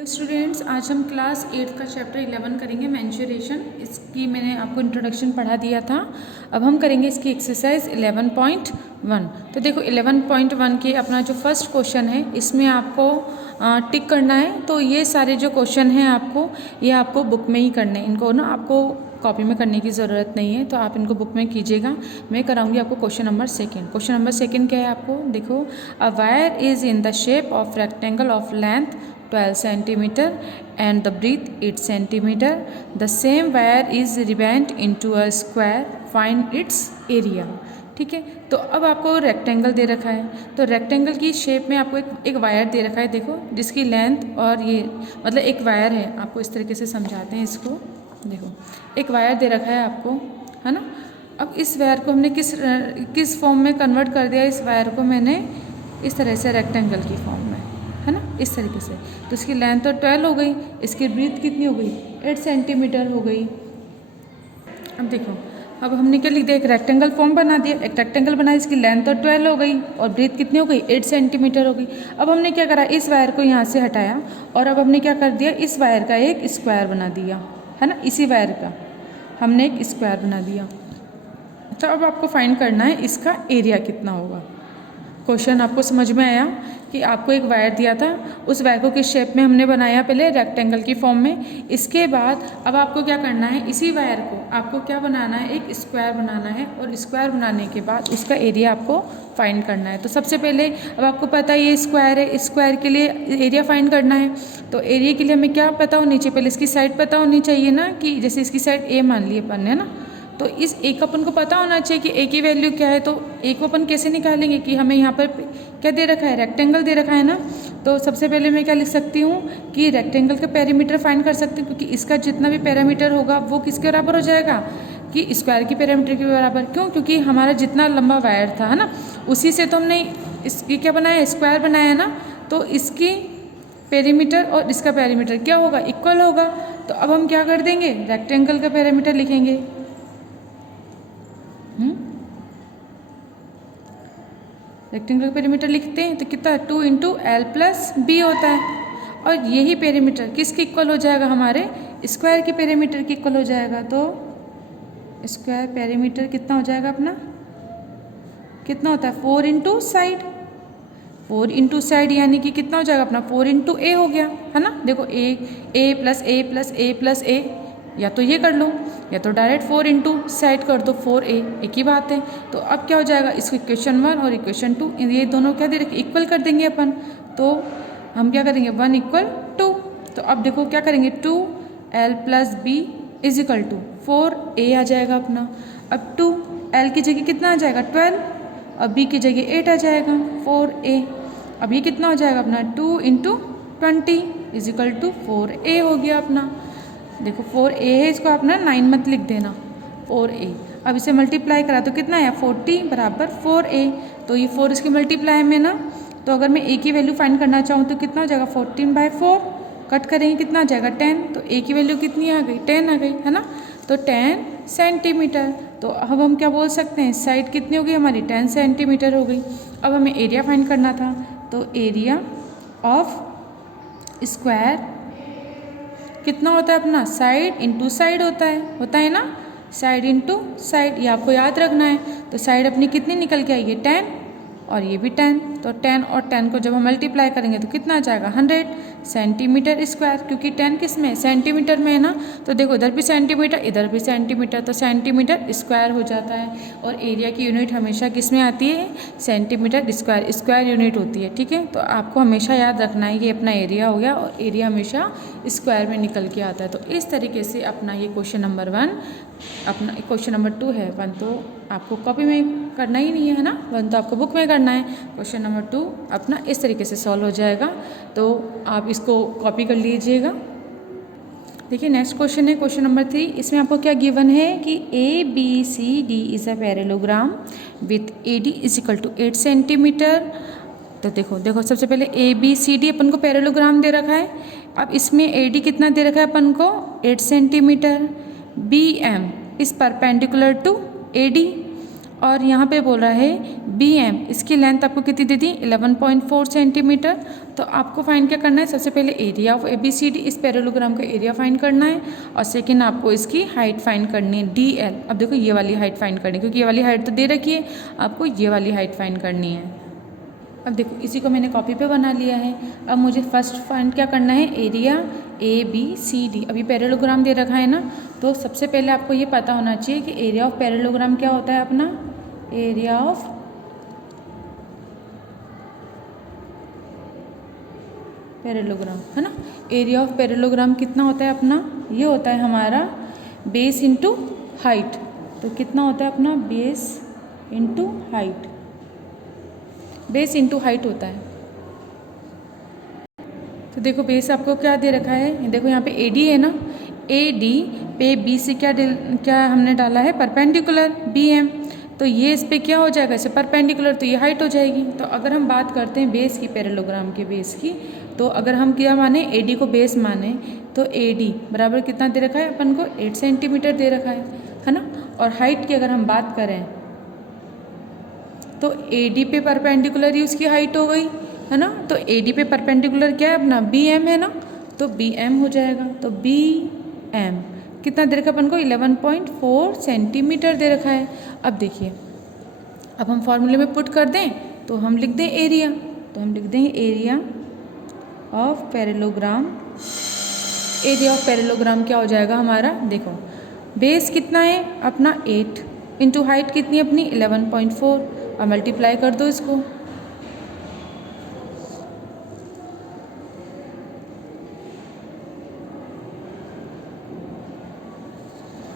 Hello students, आज हम class 8 का चैप्टर 11 करेंगे मेंस्ट्रुएशन। इसकी मैंने आपको इंट्रोडक्शन पढ़ा दिया था। अब हम करेंगे इसकी एक्सरसाइज 11.1। तो देखो 11.1 के अपना जो फर्स्ट क्वेश्चन है इसमें आपको टिक करना है। तो ये सारे जो क्वेश्चन हैं ये आपको बुक में ही करने हैं। इनको ना आपको कॉपी में करने की ज़रूरत नहीं है, तो आप इनको बुक में कीजिएगा। मैं कराऊंगी आपको question number second. Question number second क्या है आपको देखो, a wire is in the shape of rectangle of length 12 centimeter and the breadth 8 centimeter. The same wire is rewound into a square. Find its area. ठीक है, तो अब आपको rectangle दे रखा है, तो रेक्टेंगल की शेप में आपको एक वायर दे रखा है, देखो जिसकी लेंथ और ये मतलब एक वायर है। आपको इस तरीके से समझाते हैं इसको। देखो एक वायर दे रखा है आपको, है ना। अब इस वायर को हमने किस फॉर्म में कन्वर्ट कर दिया। इस वायर को मैंने इस तरह से रेक्टेंगल की फॉर्म में, है ना, इस तरीके से। तो इसकी लेंथ तो 12 हो गई, इसकी ब्रीथ कितनी हो गई 8 सेंटीमीटर हो गई। अब देखो, अब हमने क्या लिख दिया, एक रेक्टेंगल फॉर्म बना दिया, एक रेक्टेंगल बनाया, इसकी लेंथ तो 12 हो गई और ब्रीथ कितनी हो गई 8 सेंटीमीटर हो गई। अब हमने क्या करा, इस वायर को यहाँ से हटाया और अब हमने क्या कर दिया, इस वायर का एक स्क्वायर बना दिया, है ना। इसी वायर का हमने एक स्क्वायर बना दिया। तो अब आपको फाइंड करना है इसका एरिया कितना होगा। क्वेश्चन आपको समझ में आया कि आपको एक वायर दिया था, उस वायर को किस शेप में हमने बनाया, पहले रेक्टेंगल की फॉर्म में। इसके बाद अब आपको क्या करना है, इसी वायर को आपको क्या बनाना है, एक स्क्वायर बनाना है और स्क्वायर बनाने के बाद उसका एरिया आपको फाइंड करना है। तो सबसे पहले अब आपको पता है ये स्क्वायर है, स्क्वायर के लिए एरिया फाइंड करना है। तो एरिया के लिए हमें क्या पता होनी चाहिए, पहले इसकी साइड पता होनी चाहिए ना, कि जैसे इसकी साइड ए मान ली अपन है ना, तो इस ए का अपन को पता होना चाहिए कि ए की वैल्यू क्या है। तो ए को अपन कैसे निकालेंगे कि हमें यहाँ पर क्या दे रखा है, रेक्टेंगल दे रखा है ना। तो सबसे पहले मैं क्या लिख सकती हूँ कि रेक्टेंगल का पेरीमीटर फाइंड कर सकती हूँ, क्योंकि इसका जितना भी पैरामीटर होगा वो किसके बराबर हो जाएगा, कि स्क्वायर की पैरामीटर के बराबर। क्यों, क्योंकि हमारा जितना लंबा वायर था, है ना, उसी से तो हमने इसकी क्या बनाया, स्क्वायर बनाया ना। तो इसकी पेरीमीटर और इसका पैरामीटर क्या होगा, इक्वल होगा। तो अब हम क्या कर देंगे, रेक्टेंगल का पैरामीटर लिखेंगे। रेक्टेंगल पेरीमीटर लिखते हैं तो कितना 2 इंटू एल प्लस बी होता है। और यही पेरीमीटर किसके इक्वल हो जाएगा, हमारे स्क्वायर के पेरीमीटर के इक्वल हो जाएगा। तो स्क्वायर पेरीमीटर कितना हो जाएगा अपना, कितना होता है 4 इंटू साइड। 4 इंटू साइड यानी कि कितना हो जाएगा अपना 4 इंटू ए हो गया, है ना। देखो ए प्लस ए प्लस ए प्लस ए, या तो ये कर लो या तो डायरेक्ट 4 इंटू साइड कर दो 4a, एक ही बात है। तो अब क्या हो जाएगा, इसको इक्वेशन 1 और इक्वेशन 2 ये दोनों क्या दे रखे, इक्वल कर देंगे अपन। तो हम क्या करेंगे 1 इक्वल 2। तो अब देखो क्या करेंगे, 2l plus b is equal to 4a आ जाएगा अपना। अब 2l की जगह कितना आ जाएगा 12, अब b की जगह 8 आ जाएगा 4a। अब ये कितना हो जाएगा अपना 2 into 20 is equal to 4a हो गया अपना। देखो 4a है, इसको आप ना 9 मत लिख देना, 4a। अब इसे मल्टीप्लाई करा तो कितना है 40 बराबर 4a। तो ये 4 इसके मल्टीप्लाई में ना, तो अगर मैं a की वैल्यू फाइंड करना चाहूँ तो कितना हो जाएगा 14/4, कट करेंगे कितना आ जाएगा 10। तो a की वैल्यू कितनी आ गई 10 आ गई, है ना। तो 10 सेंटीमीटर। तो अब हम क्या बोल सकते हैं, साइड कितनी हो गई हमारी 10 सेंटीमीटर हो गई। अब हमें एरिया फाइंड करना था, तो एरिया ऑफ स्क्वायर कितना होता है अपना, साइड इंटू साइड होता है ना, साइड इंटू साइड, ये आपको याद रखना है। तो साइड अपनी कितनी निकल के आई है 10 और ये भी 10। तो 10 और 10 को जब हम मल्टीप्लाई करेंगे तो कितना आ जाएगा 100 सेंटीमीटर स्क्वायर, क्योंकि 10 किस में सेंटीमीटर में है ना। तो देखो इधर भी सेंटीमीटर इधर भी सेंटीमीटर, तो सेंटीमीटर स्क्वायर हो जाता है। और एरिया की यूनिट हमेशा किस में आती है, सेंटीमीटर स्क्वायर, स्क्वायर यूनिट होती है। ठीक है, तो आपको हमेशा याद रखना है ये अपना एरिया हो गया और एरिया हमेशा स्क्वायर में निकल के आता है। तो इस तरीके से अपना ये क्वेश्चन नंबर 1, अपना क्वेश्चन नंबर 2 है। 1 तो आपको कॉपी में करना ही नहीं है ना, 1 तो आपको बुक में करना है। क्वेश्चन नंबर 2 अपना इस तरीके से सॉल्व हो जाएगा, तो आप इसको कॉपी कर लीजिएगा। देखिए नेक्स्ट क्वेश्चन है क्वेश्चन नंबर 3। इसमें आपको क्या गिवन है कि ABCD is a parallelogram with AD is equal to 8 centimetre. तो देखो सबसे पहले ABCD अपन को पैरेललोग्राम दे रखा है। अब इसमें AD कितना दे रखा है अपन को 8 centimetre. BM is perpendicular to AD, और यहाँ पे बोल रहा है BM इसकी लेंथ आपको कितनी दे दी 11.4 सेंटीमीटर। तो तो आपको फाइंड क्या करना है, सबसे पहले एरिया ऑफ ABCD, इस पैरेललोग्राम का एरिया फाइंड करना है, और सेकेंड आपको इसकी हाइट फाइंड करनी है DL। अब देखो ये वाली हाइट फाइंड करनी है, क्योंकि ये वाली हाइट तो दे रखी है, आपको ये वाली हाइट फाइंड करनी है। अब देखो इसी को मैंने कॉपी पे बना लिया है। अब मुझे फर्स्ट फाइंड क्या करना है, एरिया ABCD। अभी पैरेललोग्राम दे रखा है ना, तो सबसे पहले आपको ये पता होना चाहिए कि एरिया ऑफ पैरेललोग्राम क्या होता है अपना, एरिया ऑफ पैरेललोग्राम, है ना। एरिया ऑफ पैरेललोग्राम कितना होता है अपना, ये होता है हमारा बेस इंटू हाइट। तो कितना होता है अपना, base into height, base into height होता है। तो देखो बेस आपको क्या दे रखा है, देखो यहाँ पे AD है ना, AD पे B से क्या हमने डाला है, परपेंडिकुलर BM। तो ये इस पे क्या हो जाएगा, इसे परपेंडिकुलर, तो ये हाइट हो जाएगी। तो अगर हम बात करते हैं बेस की, पैरेललोग्राम के बेस की, तो अगर हम क्या माने, AD को बेस माने, तो AD बराबर कितना दे रखा है अपन को, 8 सेंटीमीटर दे रखा है ना। और हाइट की अगर हम बात करें तो AD पे परपेंडिकुलर ही उसकी हाइट हो गई, है ना। तो AD पे परपेंडिकुलर क्या है अपना, BM है ना, तो BM हो जाएगा। तो BM कितना दे रखा अपन को, 11.4 सेंटीमीटर दे रखा है। अब देखिए, अब हम फॉर्मूले में पुट कर दें तो हम लिख दें एरिया, तो हम लिख देंगे area of parallelogram. Area of parallelogram क्या हो जाएगा हमारा, देखो बेस कितना है अपना 8 इंटू हाइट कितनी है अपनी 11.4, और मल्टीप्लाई कर दो इसको।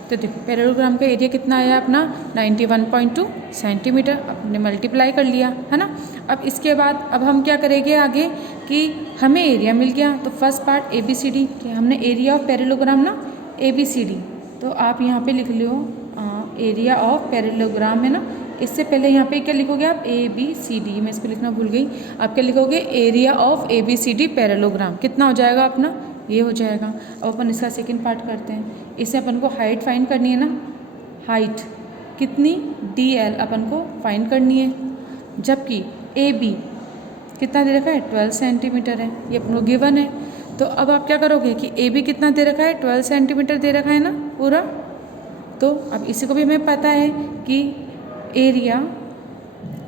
तो देखो पैरेललोग्राम का एरिया कितना आया अपना 91.2 सेंटीमीटर, अपने मल्टीप्लाई कर लिया, है ना। अब इसके बाद अब हम क्या करेंगे आगे कि हमें एरिया मिल गया, तो फर्स्ट पार्ट ABCD, कि हमने एरिया ऑफ पैरेललोग्राम ना ABCD, तो आप यहाँ पे लिख लो एरिया ऑफ पैरेललोग्राम है ना। इससे पहले यहाँ पे क्या लिखोगे आप, ABCD, मैं इसको लिखना भूल गई। आप क्या लिखोगे, एरिया ऑफ ABCD पैरेललोग्राम, कितना हो जाएगा अपना, ये हो जाएगा। अब अपन इसका सेकंड पार्ट करते हैं। इससे अपन को हाइट फाइंड करनी है ना, हाइट कितनी, DL अपन को फाइंड करनी है, जबकि AB कितना दे रखा है, 12 सेंटीमीटर है, ये अपन को गिवन है। तो अब आप क्या करोगे कि AB कितना दे रखा है, 12 सेंटीमीटर दे रखा है ना पूरा। तो अब इसी को भी हमें पता है कि एरिया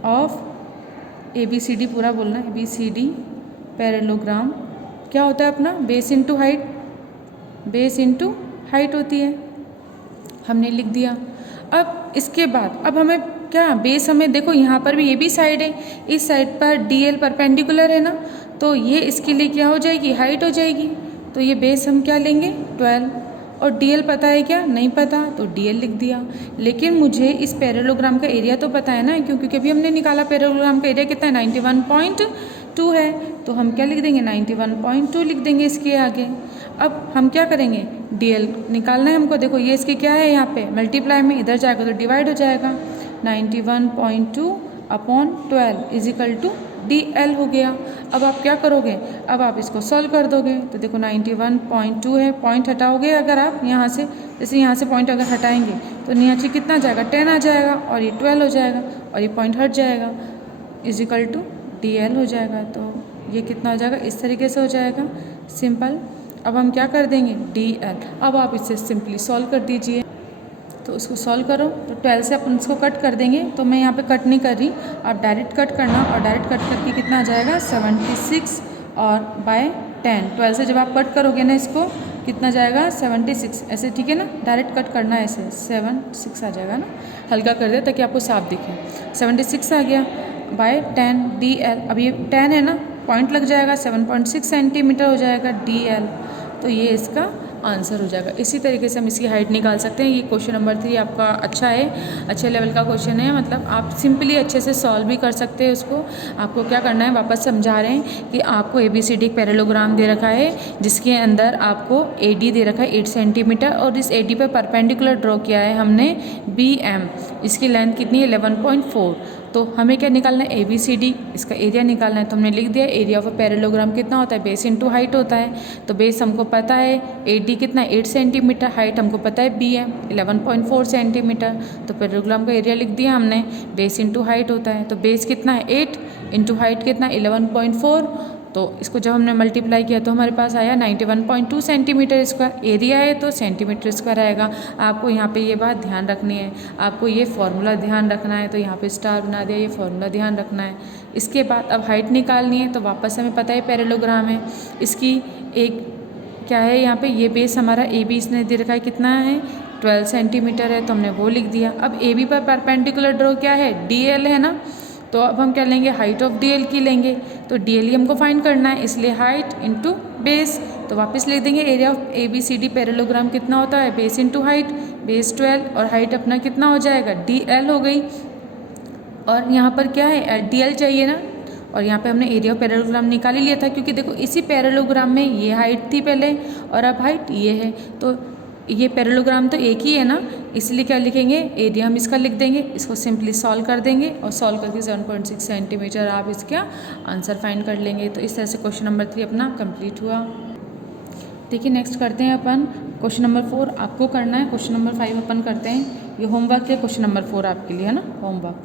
ऑफ ABCD पूरा बोलना, ABCD पैरेललोग्राम क्या होता है अपना, base into height, base into height होती है, हमने लिख दिया। अब इसके बाद अब हमें क्या, बेस हमें देखो यहाँ पर भी ये भी साइड है, इस साइड पर DL परपेंडिकुलर है ना, तो ये इसके लिए क्या हो जाएगी, हाइट हो जाएगी। तो ये बेस हम क्या लेंगे 12, और DL पता है क्या, नहीं पता, तो DL लिख दिया। लेकिन मुझे इस पैरेललोग्राम का एरिया तो पता है ना, क्योंकि अभी हमने निकाला पैरेललोग्राम का एरिया कितना है, 91.2 है, तो हम क्या लिख देंगे, 91.2 लिख देंगे इसके आगे। अब हम क्या करेंगे, DL निकालना है हमको। देखो ये इसके क्या है, यहाँ पे मल्टीप्लाई में इधर जाएगा तो डिवाइड हो जाएगा, 91.2 अपॉन 12 इजिकल टू DL हो गया। अब आप क्या करोगे, अब आप इसको सॉल्व कर दोगे। तो देखो 91.2 है, पॉइंट हटाओगे अगर आप यहाँ से, जैसे यहाँ से पॉइंट अगर हटाएंगे तो नीचे कितना आ जाएगा, 10 आ जाएगा, और ये 12 हो जाएगा, और ये पॉइंट हट जाएगा, इजिकल टू DL हो जाएगा। तो ये कितना हो जाएगा, इस तरीके से हो जाएगा, सिंपल। अब हम क्या कर देंगे, DL। अब आप इसे सिंपली सॉल्व कर दीजिए। तो उसको सॉल्व करो, तो 12 से अपन इसको कट कर देंगे, तो मैं यहाँ पे कट नहीं कर रही, आप डायरेक्ट कट करना, और डायरेक्ट कट करके कितना आ जाएगा 76, और बाय 10, 12 से जब आप कट करोगे ना इसको कितना जाएगा 76, ऐसे ठीक है ना, डायरेक्ट कट करना है ऐसे, 76 आ जाएगा ना, हल्का कर दे ताकि आपको साफ दिखे, 76 आ गया बाय 10 DL। अब ये 10 है ना, पॉइंट लग जाएगा, 7.6 सेंटीमीटर हो जाएगा DL। तो ये इसका आंसर हो जाएगा। इसी तरीके से हम इसकी हाइट निकाल सकते हैं। ये क्वेश्चन नंबर 3 आपका अच्छा है, अच्छे लेवल का क्वेश्चन है, मतलब आप सिंपली अच्छे से सॉल्व भी कर सकते हैं उसको। आपको क्या करना है, वापस समझा रहे हैं कि आपको ABCD पैरेललोग्राम दे रखा है, जिसके अंदर आपको AD दे रखा है 8 सेंटीमीटर, और इस AD पर परपेंडिकुलर ड्रॉ किया है हमने BM, इसकी लेंथ कितनी है 11.4। तो हमें क्या निकालना है, ABCD, इसका एरिया निकालना है। तो हमने लिख दिया एरिया ऑफ अ पैरेललोग्राम कितना होता है, बेस इंटू हाइट होता है। तो बेस हमको पता है AD कितना 8 सेंटीमीटर, हाइट हमको पता है BM 11.4 सेंटीमीटर। तो पैरेललोग्राम का एरिया लिख दिया हमने, बेस इंटू हाइट होता है। तो बेस कितना है 8 इंटू हाइट कितना 11.4, तो इसको जब हमने मल्टीप्लाई किया तो हमारे पास आया 91.2 सेंटीमीटर स्क्वायर। एरिया है तो सेंटीमीटर स्क्वायर आएगा। आपको यहाँ पे ये बात ध्यान रखनी है, आपको ये फॉर्मूला ध्यान रखना है। तो यहाँ पे स्टार बना दिया, ये फॉर्मूला ध्यान रखना है। इसके बाद अब हाइट निकालनी है, तो वापस हमें पता है पैरेललोग्राम है। इसकी एक क्या है यहाँ पे, ये बेस हमारा ए बी इसने दे रखा है, कितना है 12 सेंटीमीटर है, तो हमने वो लिख दिया। अब ए बी पर परपेंडिकुलर ड्रॉ क्या है, डी एल है ना, तो अब हम क्या लेंगे, हाइट ऑफ डी एल की लेंगे। तो डी एल ही हमको फाइंड करना है, इसलिए हाइट इंटू बेस। तो वापस लिख देंगे area of A B C D parallelogram कितना होता है, बेस इंटू हाइट, बेस 12 और हाइट अपना कितना हो जाएगा, डी एल हो गई। और यहाँ पर क्या है, डी एल चाहिए ना, और यहाँ पे हमने एरिया ऑफ पैरेललोग्राम निकाल ही लिया था, क्योंकि देखो इसी पैरेललोग्राम में ये हाइट थी पहले और अब हाइट ये है, तो ये पैरेललोग्राम तो एक ही है ना, इसलिए क्या लिखेंगे, एरिया हम इसका लिख देंगे। इसको सिंपली सॉल्व कर देंगे और सॉल्व करके 7.6 सेंटीमीटर आप इसका आंसर फाइंड कर लेंगे। तो इस तरह से क्वेश्चन नंबर 3 अपना कंप्लीट हुआ। देखिए नेक्स्ट करते हैं अपन क्वेश्चन नंबर 4 आपको करना है, क्वेश्चन नंबर 5 अपन करते हैं। ये होमवर्क है, क्वेश्चन नंबर 4 आपके लिए है ना, होमवर्क,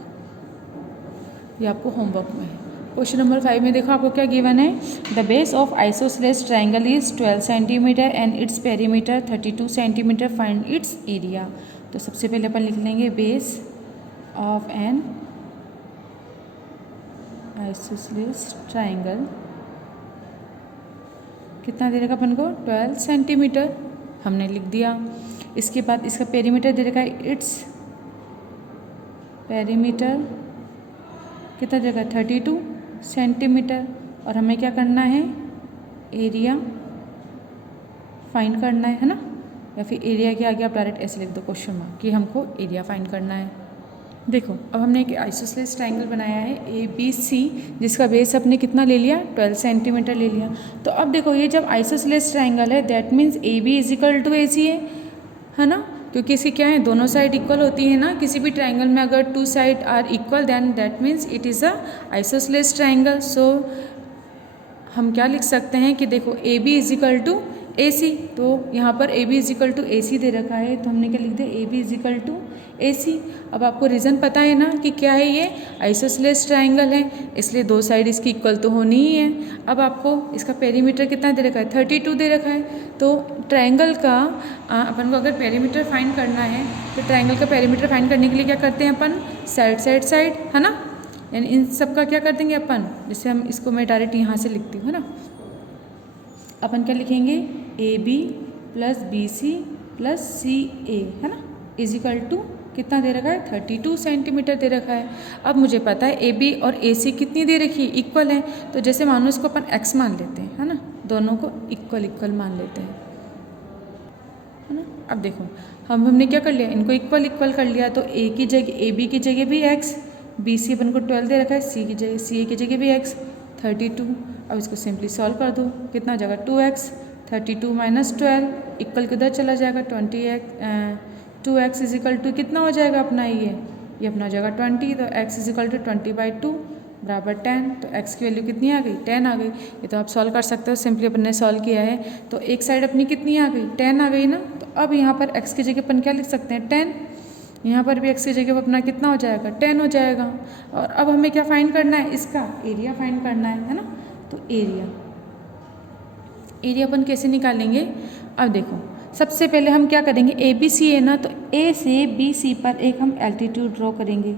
ये आपको होमवर्क में है। क्वेश्चन नंबर 5 में देखो आपको क्या गिवन है, the base of isosceles triangle is 12 centimetre and its perimeter 32 centimetre, find its area. तो सबसे पहले अपन लिख लेंगे base of N isosceles triangle, कितना दे रखा अपन को, 12 सेंटीमीटर, हमने लिख दिया। इसके बाद इसका पेरीमीटर दे रखा है, इट्स पेरीमीटर कितना जगह 32 सेंटीमीटर, और हमें क्या करना है, एरिया फाइंड करना है ना, या फिर एरिया के आगे आप डायरेक्ट ऐसे लिख दो क्वेश्चन मार्क कि हमको एरिया फाइंड करना है। देखो अब हमने एक आइसोसेलेस ट्राइंगल बनाया है ए बी सी, जिसका बेस अपने कितना ले लिया, 12 सेंटीमीटर ले लिया। तो अब देखो ये जब आइसोसेलेस ट्राइंगल है that means A B is equal to A C है ना, क्योंकि इसकी क्या है, दोनों साइड इक्वल होती है ना। किसी भी ट्राइंगल में अगर 2 side are equal then that means it is a isosceles triangle. So हम क्या लिख सकते हैं कि देखो A B is equal to A C, तो यहाँ पर A B is equal to A C दे रखा है, तो हमने क्या लिख दिया, A B is equal to A C. अब आपको रीज़न पता है ना कि क्या है, ये आइसोसेलेस ट्राइंगल है, इसलिए दो साइड इसकी इक्वल तो होनी ही है। अब आपको इसका पेरीमीटर कितना दे रखा है, 32 दे रखा है। तो ट्राइंगल का अपन को अगर पेरीमीटर फाइंड करना है, तो ट्राइंगल का पेरीमीटर फाइंड करने के लिए क्या करते हैं अपन, साइड साइड साइड है ना, यानी इन सब का क्या कर देंगे अपन, जैसे हम इसको मैं डायरेक्ट यहाँ से लिखती हूँ है ना, अपन क्या लिखेंगे, A B plus B C plus C A है ना, इज इक्वल टू कितना दे रखा है, 32 सेंटीमीटर दे रखा है। अब मुझे पता है ए बी और ए सी कितनी दे रखी है, इक्वल है, तो जैसे मानो इसको अपन एक्स मान लेते हैं है ना, दोनों को इक्वल इक्वल मान लेते हैं है ना। अब देखो हमने क्या कर लिया, इनको इक्वल इक्वल कर लिया, तो ए की जगह ए बी की जगह भी एक्स, बी सी अपन को 12 दे रखा है, सी की जगह सी ए की जगह भी एक्स 32। अब इसको सिंपली सॉल्व कर दो, कितना हो जाएगा 2x, 32 माइनस 12 इक्वल किधर चला जाएगा 2x इज इक्वल टू कितना हो जाएगा अपना, ये अपना हो जाएगा 20, तो x इज इक्वल टू 20/2 बराबर 10। तो x की वैल्यू कितनी आ गई, 10 आ गई। ये तो आप सॉल्व कर सकते हो, सिंपली अपन ने सॉल्व किया है। तो एक साइड अपनी कितनी आ गई, 10 आ गई ना। तो अब यहाँ पर x की जगह अपन क्या लिख सकते हैं, 10, यहाँ पर भी x की जगह अपना कितना हो जाएगा, 10 हो जाएगा। और अब हमें क्या फाइंड करना है, इसका एरिया फाइंड करना है ना। तो एरिया अपन कैसे निकालेंगे, अब देखो सबसे पहले हम क्या करेंगे, ए बी सी है ना, तो ए से बी सी पर एक हम एल्टीट्यूड ड्रॉ करेंगे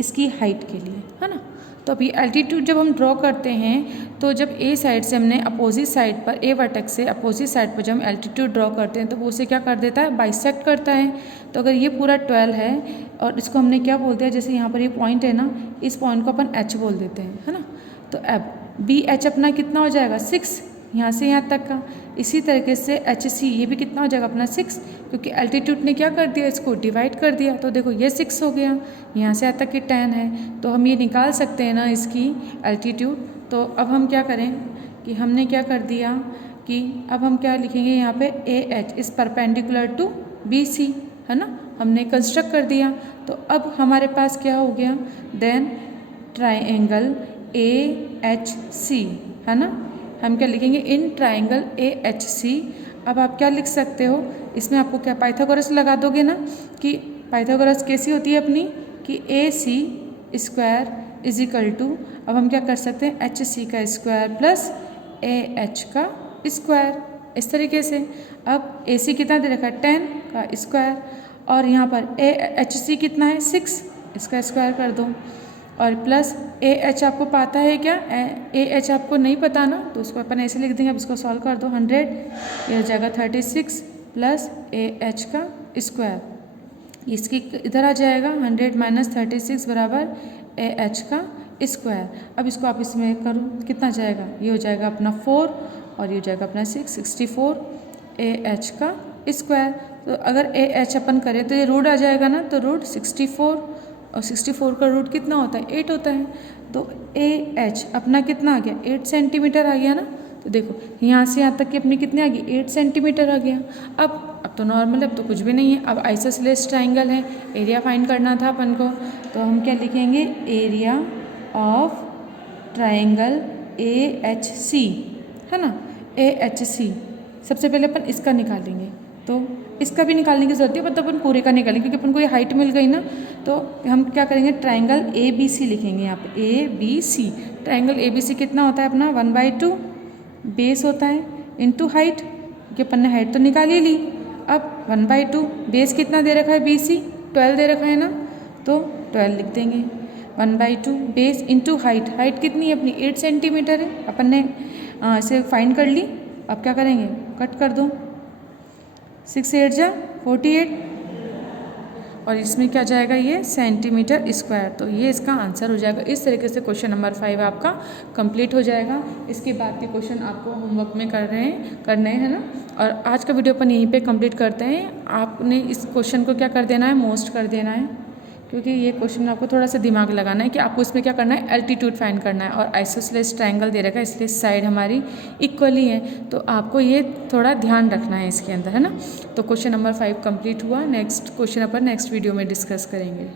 इसकी हाइट के लिए है ना। तो अभी एल्टीट्यूड जब हम ड्रॉ करते हैं, तो जब ए साइड से हमने अपोजिट साइड पर, ए वर्टेक्स से अपोजिट साइड पर जब हम एल्टीट्यूड ड्रॉ करते हैं, तो वो उसे क्या कर देता है, बाइसेक्ट करता है। तो अगर ये पूरा 12 है और इसको हमने क्या बोलते हैं, जैसे यहाँ पर ये पॉइंट है ना, इस पॉइंट को अपन एच बोल देते हैं है ना। तो अब बी एच अपना कितना हो जाएगा 6, यहाँ से यहाँ तक का। इसी तरीके से एच सी ये भी कितना हो जाएगा अपना 6, क्योंकि एल्टीट्यूड ने क्या कर दिया, इसको डिवाइड कर दिया। तो देखो ये 6 हो गया, यहाँ से यहाँ तक की 10 है, तो हम ये निकाल सकते हैं ना इसकी एल्टीट्यूड। तो अब हम क्या करें कि हमने क्या कर दिया कि अब हम क्या लिखेंगे यहाँ पे, A H is perpendicular to B C है ना, हमने कंस्ट्रक्ट कर दिया। तो अब हमारे पास क्या हो गया, then triangle A H C है ना, हम क्या लिखेंगे, इन ट्राइंगल ए एच सी। अब आप क्या लिख सकते हो, इसमें आपको क्या पाइथागोरस लगा दोगे ना, कि पाइथागोरस कैसी होती है अपनी, कि ए सी स्क्वायर इज इक्वल टू, अब हम क्या कर सकते हैं, एच सी का स्क्वायर प्लस AH का स्क्वायर। इस तरीके से अब AC कितना दे रखा है 10 का स्क्वायर और यहाँ पर AHC कितना है 6, इसका स्क्वायर कर दो और प्लस AH आपको पता है क्या, AH आपको नहीं पता ना तो उसको अपन ऐसे लिख देंगे। अब इसको सॉल्व कर दो 100, ये हो जाएगा 36 प्लस AH का स्क्वायर, इसकी इधर आ जाएगा 100 माइनस 36 बराबर AH का स्क्वायर। अब इसको आप इसमें करो कितना जाएगा, ये हो जाएगा अपना 4 और ये हो जाएगा अपना 6, 64 AH का स्क्वायर। तो अगर AH अपन करें तो ये रूट आ जाएगा ना, तो रूट 64 और 64 का रूट कितना होता है 8 होता है। तो AH अपना कितना आ गया 8 सेंटीमीटर आ गया ना। तो देखो यहाँ से यहाँ तक की अपनी कितनी आ गई 8 सेंटीमीटर आ गया। अब तो नॉर्मल है, अब तो कुछ भी नहीं है। अब आइसोसेलेस ट्राइंगल है, एरिया फाइंड करना था अपन को, तो हम क्या लिखेंगे एरिया ऑफ ट्राइंगल AHC है ना। AHC सबसे पहले अपन इसका निकालेंगे, तो इसका भी निकालने की जरूरत है, मतलब अपन पूरे का निकालेंगे क्योंकि अपन को ये हाइट मिल गई ना। तो हम क्या करेंगे ट्राइंगल ABC लिखेंगे यहाँ पे ABC। ट्राइंगल ABC कितना होता है अपना 1/2 बेस होता है इंटू हाइट, क्योंकि अपन ने हाइट तो निकाल ही ली। अब 1/2 बेस कितना दे रखा है BC 12 दे रखा है ना, तो 12 लिख देंगे। 1/2 बेस इंटू हाइट, हाइट कितनी है अपनी 8 सेंटीमीटर है, अपन ने इसे फाइंड कर ली। अब क्या करेंगे कट कर दो, 6 8 जा 48 और इसमें क्या जाएगा ये सेंटीमीटर स्क्वायर। तो ये इसका आंसर हो जाएगा। इस तरीके से क्वेश्चन नंबर 5 आपका कंप्लीट हो जाएगा। इसके बाद के क्वेश्चन आपको होमवर्क में करने हैं ना। और आज का वीडियो अपन यहीं पे कंप्लीट करते हैं। आपने इस क्वेश्चन को क्या कर देना है मोस्ट कर देना है, क्योंकि ये क्वेश्चन आपको थोड़ा सा दिमाग लगाना है कि आपको इसमें क्या करना है एल्टीट्यूड फाइंड करना है। और आइसोसेलेस ट्रायंगल दे रखा है इसलिए साइड हमारी इक्वली है, तो आपको ये थोड़ा ध्यान रखना है इसके अंदर है ना। तो क्वेश्चन नंबर 5 कंप्लीट हुआ। नेक्स्ट क्वेश्चन अपन नेक्स्ट वीडियो में डिस्कस करेंगे।